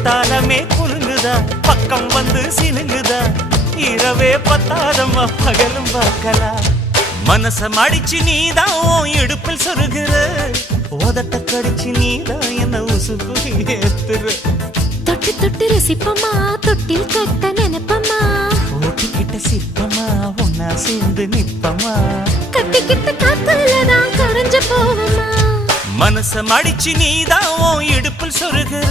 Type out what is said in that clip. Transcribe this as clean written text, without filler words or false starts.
குத்தாலமே குலுங்குதா பக்கம் வந்து சினுங்குதா இரவே பத்தாதம்மா பகலும் பார்க்கலாம் மனச மடிச்சு நீதான் இடுப்பில் சொருகிற உதட்ட கடிச்சு நீதான் என்ன உசுப்பு ஏத்துற தொட்டு தொட்டு ரசிப்பமா தொட்டில் கட்ட நினைப்பமா ஓட்டிக்கிட்ட சிற்பமா ஒன்னா சேர்ந்து நிற்பமா கட்டிக்கிட்ட காத்துலதான் கரைஞ்சு போவமா மனச மடிச்சு நீதான் இடுப்பில் சொருகிற